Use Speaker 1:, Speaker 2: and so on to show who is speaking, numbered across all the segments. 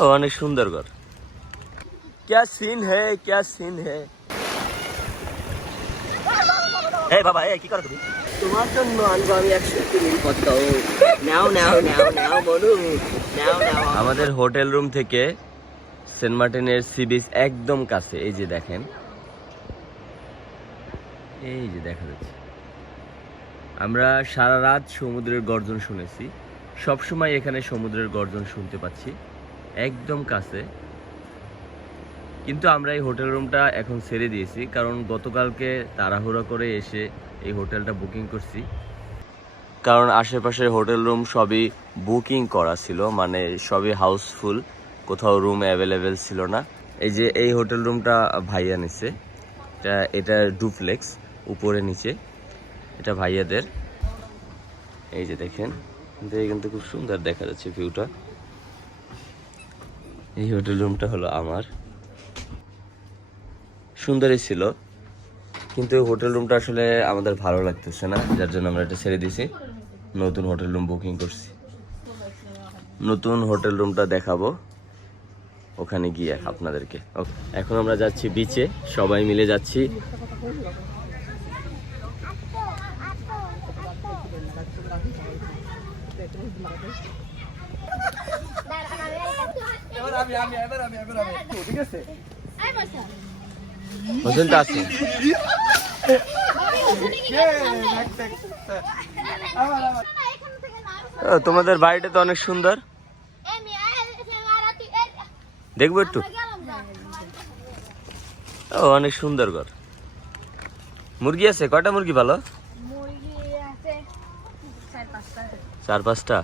Speaker 1: ও, অনেক সুন্দর ঘর क्या सीन है क्या सीन है এই বাবা এই কি করো তুমি
Speaker 2: তোমার জন্য আনবো আমি একশো মিল পদ্মা ও নাও নাও নাও নাও বলু নাও নাও
Speaker 1: আমাদের হোটেল রুম থেকে সেন্ট মার্টিনের সি বিচ একদম কাছে এই যে দেখেন এই যে দেখা যাচ্ছে আমরা সারা রাত সমুদ্রের গর্জন শুনেছি সবসময় এখানে সমুদ্রের গর্জন শুনতে পাচ্ছি একদম কাছে। কিন্তু আমরা এই হোটেল রুমটা এখন ছেড়ে দিয়েছি, কারণ গতকালকে তাড়াহুড়া করে এসে এই হোটেলটা বুকিং করছি। কারণ আশেপাশের হোটেল রুম সবই বুকিং করা ছিল মানে সবই হাউসফুল, কোথাও রুম অ্যাভেলেবেল ছিল না। এই যে এই হোটেল রুমটা ভাইয়া নিছে, এটা এটা ডুপ্লেক্স, উপরে নিচে, এটা ভাইয়াদের। এই যে দেখেন, দেখে কিন্তু খুব সুন্দর দেখা যাচ্ছে ভিউটা। এই হোটেল রুমটা হলো আমার। সুন্দরই ছিল। কিন্তু হোটেল রুমটা আসলে আমাদের ভালো লাগতেছে না, যার জন্য আমরা এটা ছেড়ে দিয়েছি। নতুন হোটেল রুম বুকিং করছি। নতুন হোটেল রুমটা দেখাবো। ওখানে গিয়ে আপনাদেরকে। এখন আমরা যাচ্ছি বিচে সবাই মিলে যাচ্ছি। আছে? ও, তোমাদের বাড়িটা তো অনেক সুন্দর। দেখব একটু। ও অনেক সুন্দর ঘর। মুরগি আছে? কয়টা মুরগি ভালো? চার পাঁচটা?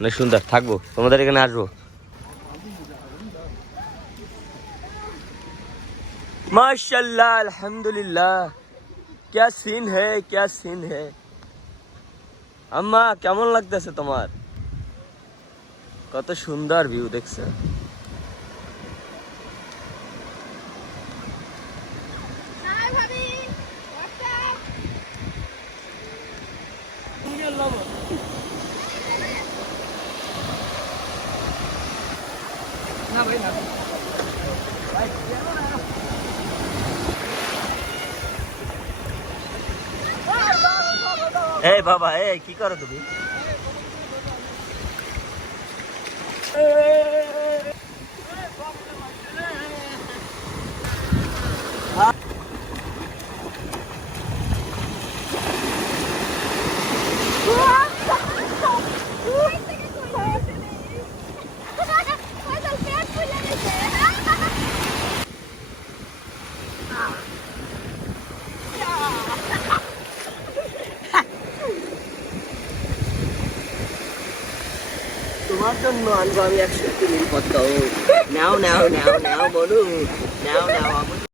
Speaker 1: অনেক সুন্দর, থাকব। তোমাদের এখানে আসব। আলহামদুলিল্লাহ। ক্যা সিন হে, ক্যা সিন হে। আম্মা, কেমন লাগতেছে তোমার? কত সুন্দর ভিউ দেখছে। এই বাবা এই কি করো তুমি?
Speaker 2: তোমার জন্য আনব আমি একশো মিল পদ্মা ও নাও নাও নাও নাও বলু নাও নাও